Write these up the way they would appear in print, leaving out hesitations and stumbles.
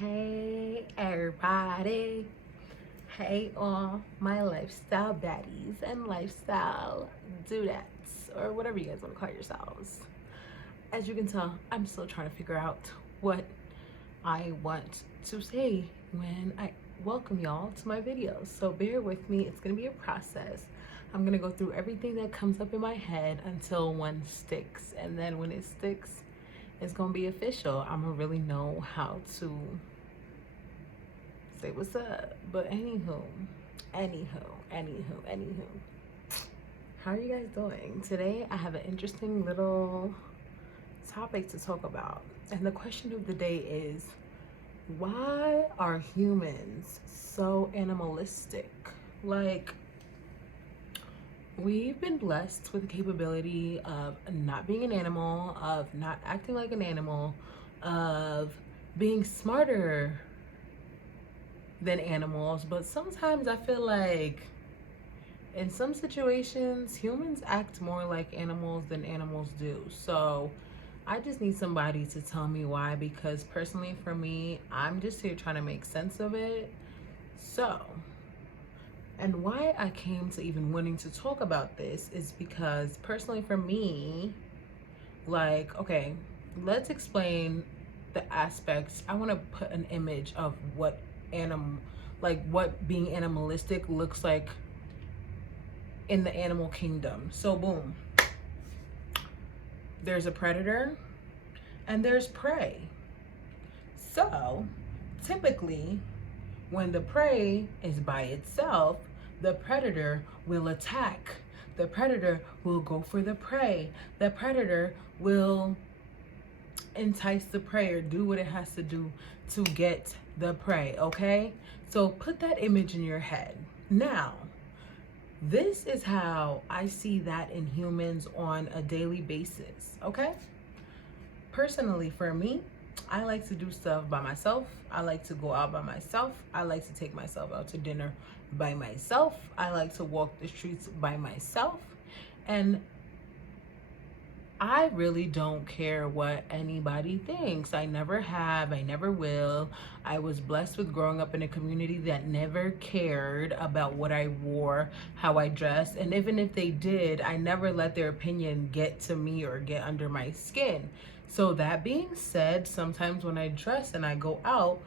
Hey everybody. Hey all my lifestyle baddies and lifestyle dudettes, or whatever you guys want to call yourselves. As you can tell, I'm still trying to figure out what I want to say when I welcome y'all to my videos. So bear with me, it's gonna be a process. I'm gonna go through everything that comes up in my head until one sticks. And then when it sticks, it's gonna be official. I'm gonna really know how to say what's up. But anywho, how are you guys doing? Today I have an interesting little topic to talk about. And the question of the day is, why are humans so animalistic? Like, we've been blessed with the capability of not being an animal, of not acting like an animal, of being smarter than animals, but sometimes I feel like in some situations humans act more like animals than animals do. So I just need somebody to tell me why, because personally for me, I'm just here trying to make sense of it. So, and why I came to even wanting to talk about this is because personally for me, like, okay, let's explain the aspects. I want to put an image of what animal, like what being animalistic looks like in the animal kingdom. So boom, there's a predator and there's prey. So typically when the prey is by itself, the predator will attack. The predator will go for the prey. The predator will entice the prey or do what it has to do to get the prey, okay? So put that image in your head. Now, this is how I see that in humans on a daily basis, okay? Personally, for me, I like to do stuff by myself. I like to go out by myself. I like to take myself out to dinner by myself. I like to walk the streets by myself. And I really don't care what anybody thinks. I never have, I never will. I was blessed with growing up in a community that never cared about what I wore, how I dressed, and even if they did, I never let their opinion get to me or get under my skin. So that being said, sometimes when I dress and I go out,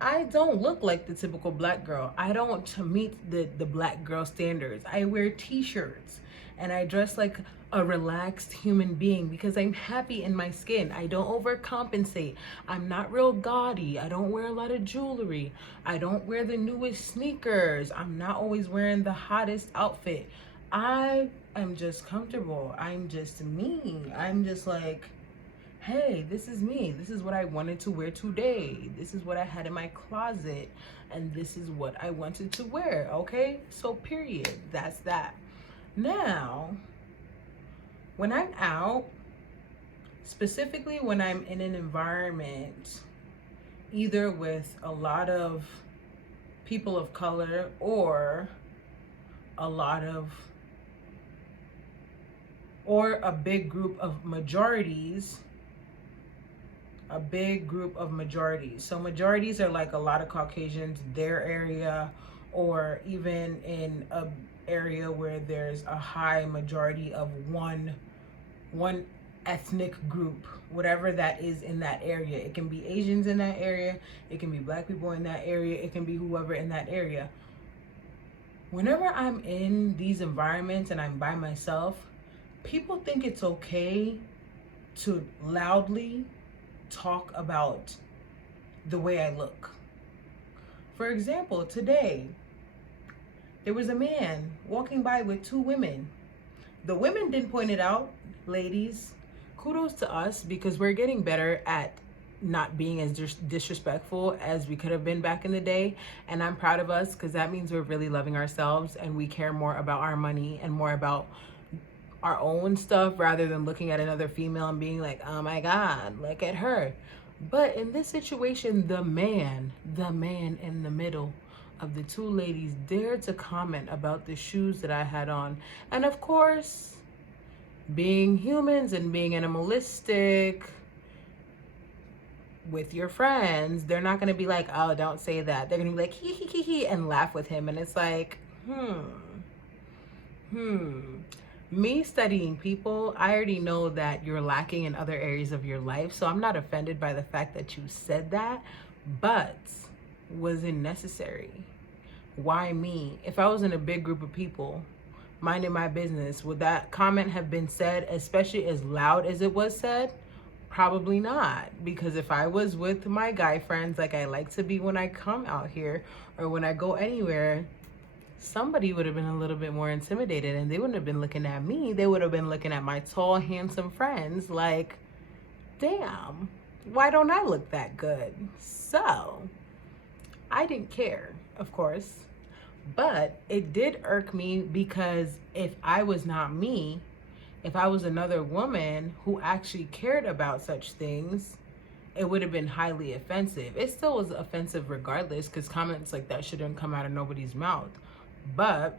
I don't look like the typical black girl. I don't meet the black girl standards. I wear t-shirts and I dress like a relaxed human being because I'm happy in my skin. I don't overcompensate. I'm not real gaudy. I don't wear a lot of jewelry. I don't wear the newest sneakers. I'm not always wearing the hottest outfit. I am just comfortable. I'm just me. I'm just like, hey, this is me. This is what I wanted to wear today. This is what I had in my closet. And this is what I wanted to wear, okay? So period, that's that. Now, when I'm out, specifically when I'm in an environment, either with a lot of people of color or a big group of majorities, So majorities are like a lot of Caucasians, their area, or even in a area where there's a high majority of one ethnic group, whatever that is in that area. It can be Asians in that area, it can be black people in that area, it can be whoever in that area. Whenever I'm in these environments and I'm by myself, people think it's okay to loudly talk about the way I look. For example, today, there was a man walking by with two women. The women didn't point it out. Ladies, kudos to us because we're getting better at not being as disrespectful as we could have been back in the day. And I'm proud of us because that means we're really loving ourselves and we care more about our money and more about our own stuff rather than looking at another female and being like, oh my God, look at her. But in this situation, the man in the middle of the two ladies dared to comment about the shoes that I had on. And of course, being humans and being animalistic, with your friends, they're not going to be like, oh, don't say that. They're going to be like, hee hee hee hee, and laugh with him. And it's like, me studying people, I already know that you're lacking in other areas of your life. So I'm not offended by the fact that you said that, but was it necessary? Why me? If I was in a big group of people minding my business, would that comment have been said, especially as loud as it was said? Probably not, because if I was with my guy friends like I like to be when I come out here or when I go anywhere, somebody would have been a little bit more intimidated, and they wouldn't have been looking at me. They would have been looking at my tall, handsome friends like, damn, why don't I look that good? So I didn't care, of course, but it did irk me, because if I was not me, if I was another woman who actually cared about such things, it would have been highly offensive. It still was offensive regardless, because comments like that shouldn't come out of nobody's mouth. But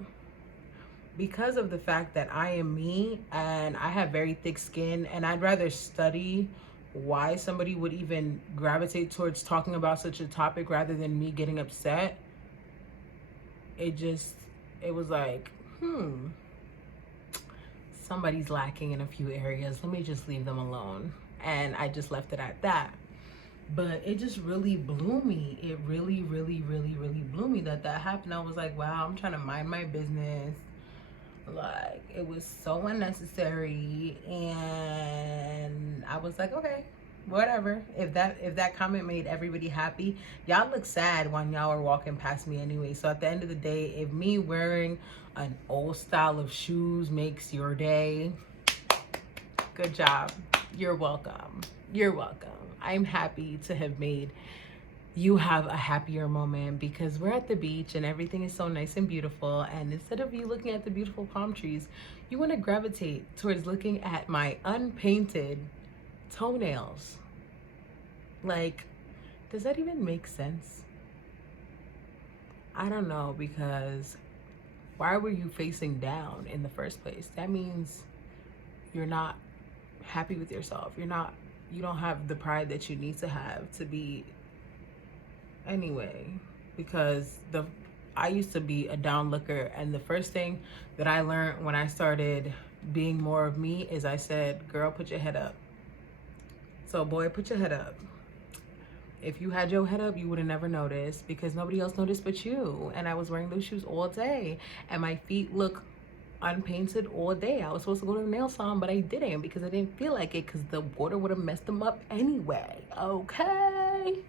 because of the fact that I am me and I have very thick skin, and I'd rather study why somebody would even gravitate towards talking about such a topic rather than me getting upset, it was like, somebody's lacking in a few areas. Let me just leave them alone. And I just left it at that. But it just really blew me. It really, really, really, really blew me that happened. I was like, wow, I'm trying to mind my business. Like, it was so unnecessary. And I was like, okay, whatever. If that comment made everybody happy, y'all look sad when y'all are walking past me anyway. So at the end of the day, if me wearing an old style of shoes makes your day, good job. You're welcome. You're welcome. I'm happy to have made you have a happier moment, because we're at the beach and everything is so nice and beautiful. And instead of you looking at the beautiful palm trees, you want to gravitate towards looking at my unpainted toenails. Like, does that even make sense? I don't know, because why were you facing down in the first place? That means you're not happy with yourself. You don't have the pride that you need to have to be anyway. Because I used to be a down looker, and the first thing that I learned when I started being more of me is I said, girl, put your head up. So boy, put your head up. If you had your head up, you would have never noticed, because nobody else noticed but you. And I was wearing those shoes all day, and my feet look unpainted all day. I was supposed to go to the nail salon, but I didn't, because I didn't feel like it, because the water would have messed them up anyway. Okay,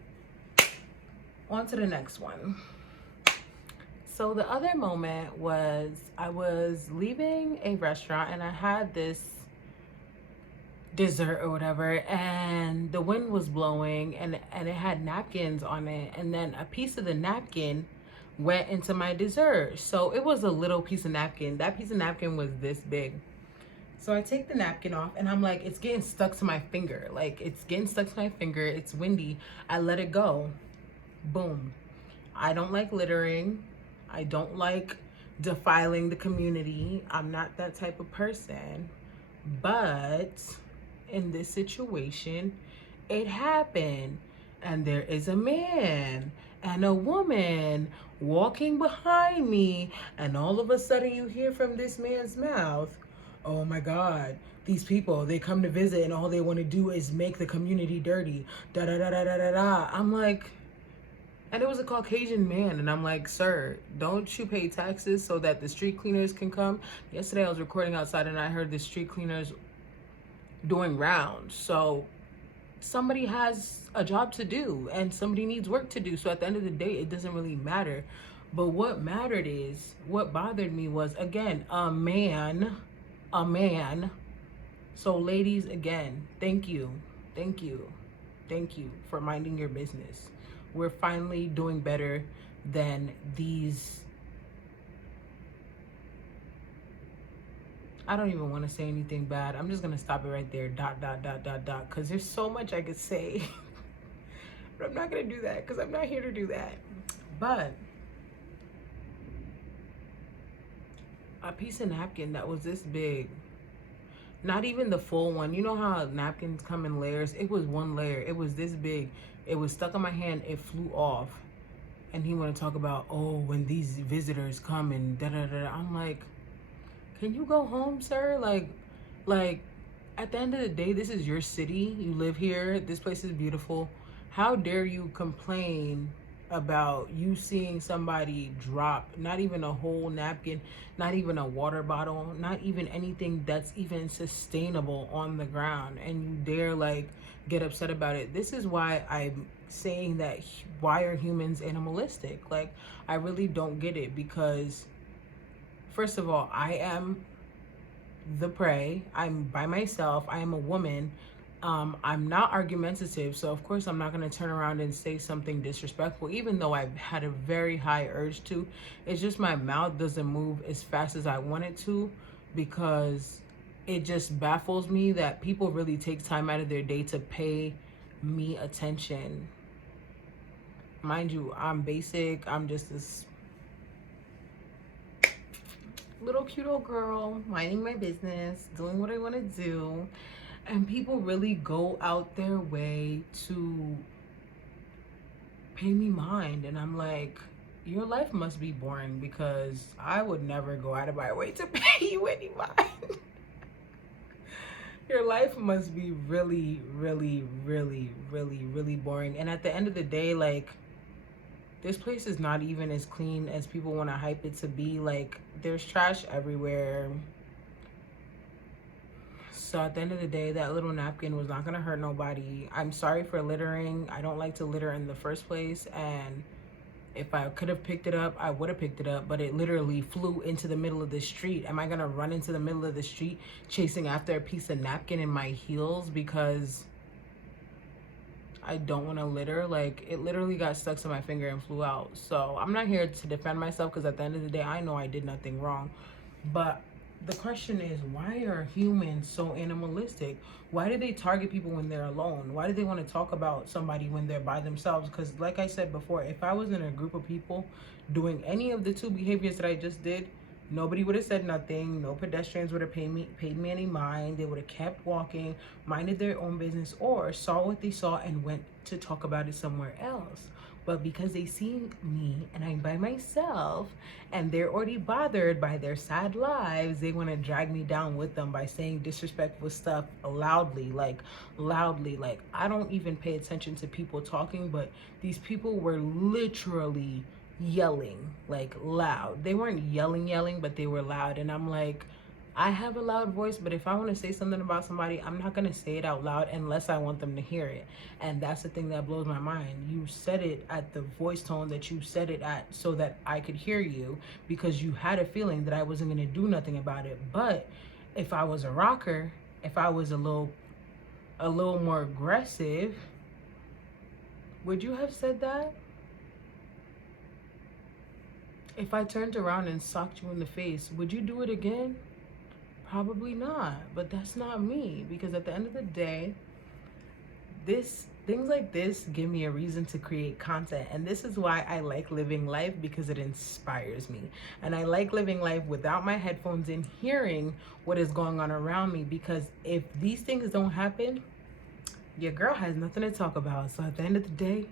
on to the next one. So the other moment was, I was leaving a restaurant and I had this dessert or whatever, and the wind was blowing, and it had napkins on it, and then a piece of the napkin went into my dessert. So it was a little piece of napkin. That piece of napkin was this big. So I take the napkin off, and I'm like, it's getting stuck to my finger. Like, it's getting stuck to my finger. It's windy. I let it go. Boom. I don't like littering. I don't like defiling the community. I'm not that type of person. But in this situation, it happened. And there is a man and a woman walking behind me, and all of a sudden you hear from this man's mouth, oh my God, these people, they come to visit and all they want to do is make the community dirty. Da da da da da da da. I'm like, and it was a Caucasian man, and I'm like, sir, don't you pay taxes so that the street cleaners can come? Yesterday I was recording outside and I heard the street cleaners doing rounds. So somebody has a job to do and somebody needs work to do. So at the end of the day, it doesn't really matter. But what mattered is, what bothered me was, again, a man. So ladies, again, thank you for minding your business. We're finally doing better than these. I don't even want to say anything bad. I'm just going to stop it right there. ... Because there's so much I could say. But I'm not going to do that, because I'm not here to do that. But a piece of napkin that was this big Not even the full one. You know how napkins come in layers? It was one layer. It was this big. It was stuck on my hand. It flew off. And he want to talk about, oh, when these visitors come and da da da. I'm like, can you go home, sir? Like, at the end of the day, this is your city. You live here. This place is beautiful. How dare you complain about you seeing somebody drop not even a whole napkin, not even a water bottle, not even anything that's even sustainable on the ground, and you dare like get upset about it? This is why I'm saying that why are humans animalistic? Like, I really don't get it, because first of all, I am the prey. I'm by myself. I am a woman. I'm not argumentative, so of course I'm not going to turn around and say something disrespectful, even though I've had a very high urge to. It's just my mouth doesn't move as fast as I want it to, because it just baffles me that people really take time out of their day to pay me attention. Mind you, I'm basic. I'm just this little cute old girl minding my business, doing what I want to do, and people really go out their way to pay me mind. And I'm like, your life must be boring, because I would never go out of my way to pay you any mind. Your life must be really, really, really, really, really boring. And at the end of the day, like, this place is not even as clean as people want to hype it to be. Like, there's trash everywhere. So at the end of the day, that little napkin was not going to hurt nobody. I'm sorry for littering. I don't like to litter in the first place. And if I could have picked it up, I would have picked it up. But it literally flew into the middle of the street. Am I going to run into the middle of the street chasing after a piece of napkin in my heels because I don't want to litter? Like, it literally got stuck to my finger and flew out. So I'm not here to defend myself, because at the end of the day, I know I did nothing wrong. But the question is, why are humans so animalistic? Why do they target people when they're alone? Why do they want to talk about somebody when they're by themselves? Because like I said before, if I was in a group of people doing any of the two behaviors that I just did, nobody would have said nothing. No pedestrians would have paid me any mind. They would have kept walking, minded their own business, or saw what they saw and went to talk about it somewhere else. But because they see me and I'm by myself and they're already bothered by their sad lives, they want to drag me down with them by saying disrespectful stuff loudly. Like, I don't even pay attention to people talking, but these people were literally yelling, like loud. They weren't yelling, but they were loud. And I'm like, I have a loud voice, but if I want to say something about somebody, I'm not going to say it out loud unless I want them to hear it. And that's the thing that blows my mind. You said it at the voice tone that you said it at so that I could hear you, because you had a feeling that I wasn't going to do nothing about it. But if I was a rocker, if I was a little more aggressive, would you have said that? If I turned around and socked you in the face, would you do it again? Probably not. But that's not me, because at the end of the day, things like this give me a reason to create content. And this is why I like living life, because it inspires me. And I like living life without my headphones in, hearing what is going on around me, because if these things don't happen, your girl has nothing to talk about. So at the end of the day,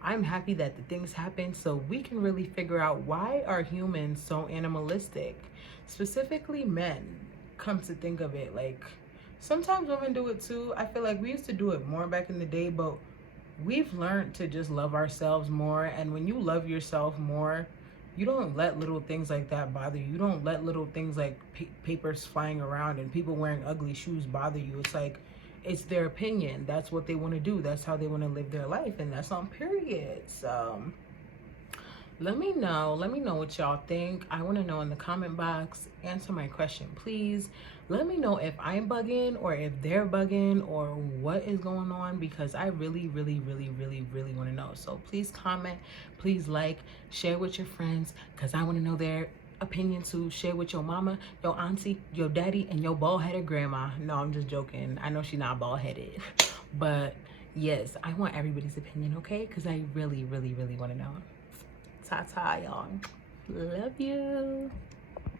I'm happy that the things happen so we can really figure out why are humans so animalistic. Specifically men, come to think of it. Like, sometimes women do it too. I feel like we used to do it more back in the day, but we've learned to just love ourselves more. And when you love yourself more, you don't let little things like that bother you. You don't let little things like papers flying around and people wearing ugly shoes bother you. It's like, it's their opinion. That's what they want to do. That's how they want to live their life. And that's on period. So let me know what y'all think. I want to know in the comment box. Answer my question, please. Let me know if I'm bugging or if they're bugging or what is going on, because I really want to know. So please comment, please like, share with your friends, because I want to know their opinion too. Share with your mama, your auntie, your daddy, and your bald-headed grandma. No, I'm just joking. I know she's not bald-headed. But yes, I want everybody's opinion, okay? Because I really want to know. Ta-ta, y'all. Love you.